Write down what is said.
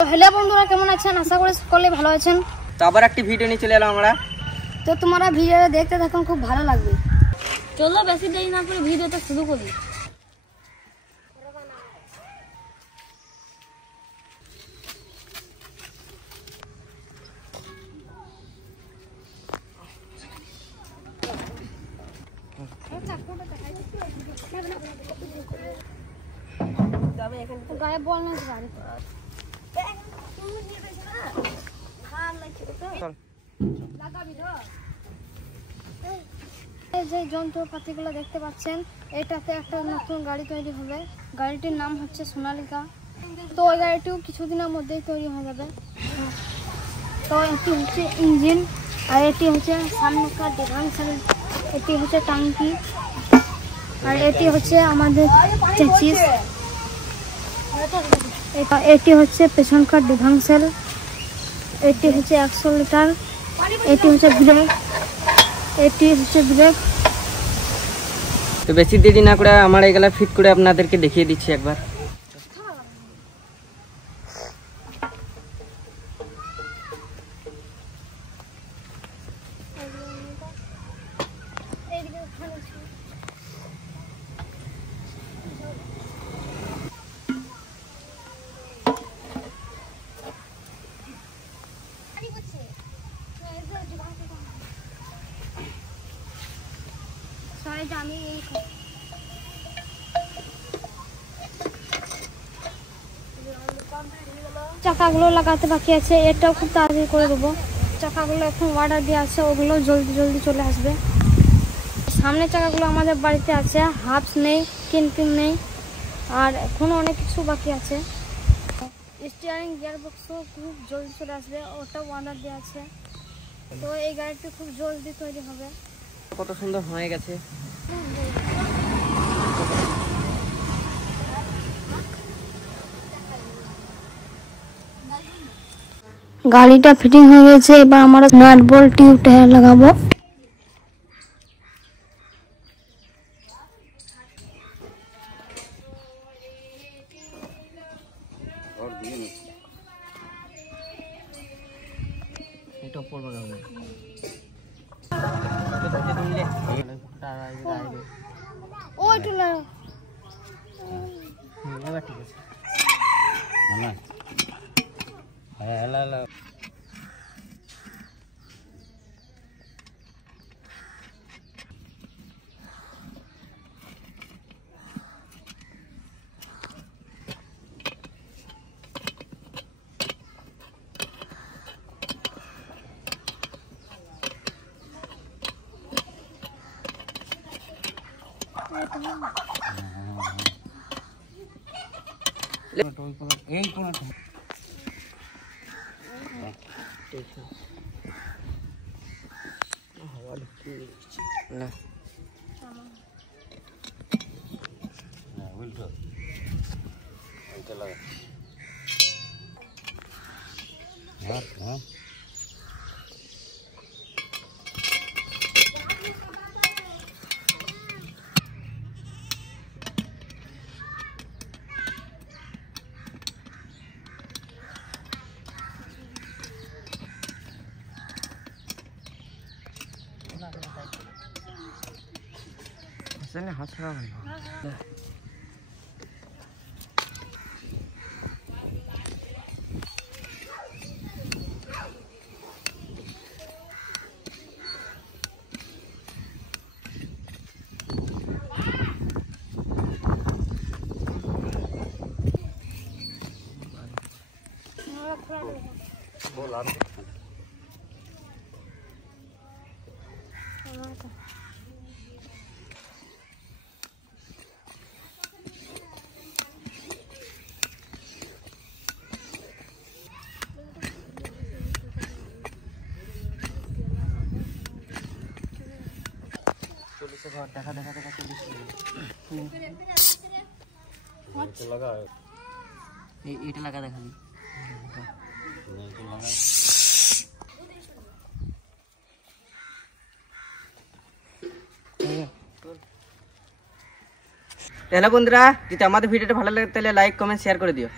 हेलो बंधुरा केमन आছেন আশা করি সকলেই ভালো আছেন। তো আবার একটি ভিডিও নিয়ে চলে এলাম আমরা। তো তোমরা ভিডিওটা দেখতে থাকুন, খুব ভালো লাগবে। চলো বেশি দেরি না করে ভিডিওটা শুরু করি। গায়ে বল না গাড়ি যে যন্ত্রপাতিগুলো দেখতে পাচ্ছেন, এটাতে একটা নতুন গাড়ি তৈরি হবে। গাড়িটির নাম হচ্ছে সোনালিকা। তো ওই গাড়িটিও কিছুদিনের মধ্যেই তৈরি হয়ে যাবে। তো এটি হচ্ছে ইঞ্জিন, আর এটি হচ্ছে সামনেকার ডিফারেন্সিয়াল, এটি হচ্ছে টাঙ্কি, আর এটি হচ্ছে আমাদের চেসিস, এটি হচ্ছে পেছনকার ডিফারেন্সিয়াল, এটি হচ্ছে অ্যাক্সেলারেটর, এটি হচ্ছে ব্রেক, এটি হচ্ছে ব্রেক। তো বেশি দেরি না করে আমরা এগুলা ফিট করে আপনাদেরকে দেখিয়ে দিচ্ছি একবার। চাকাগুলো লাগাতে বাকি আছে, এটাও খুব তাড়াতাড়ি করে দেবো। চাকাগুলো এখন অর্ডার দিয়ে আছে, ওগুলো জলদি জলদি চলে আসবে। সামনের চাকাগুলো আমাদের বাড়িতে আছে, হাফস নেই, কিনকিন নেই, আর এখনো অনেক কিছু বাকি আছে। স্টিয়ারিং গিয়ার বক্সও খুব জলদি চলে আসবে, ওটাও অর্ডার দেওয়া আছে। তো এই গাড়িটি খুব জলদি তৈরি হবে। কত সুন্দর হয়ে গেছে। গাড়িটা ফিটিং হয়ে গেছে, এবার আমরা নাট বল্ট টিউব টায়ার লাগাবো। এটা উপর বড় হবে। ওইটা না, এবার ঠিক আছে। হ্যাঁ হ্যালো হ্যালো। हाथ खराब है। দেখা দেখা দেখা চল্লিশ लगा এটা লাগা দেখাবি। হ্যালো বন্ধুরা, যদি আমাদের ভিডিওটা ভালো লাগে তাহলে লাইক কমেন্ট শেয়ার করে দিও।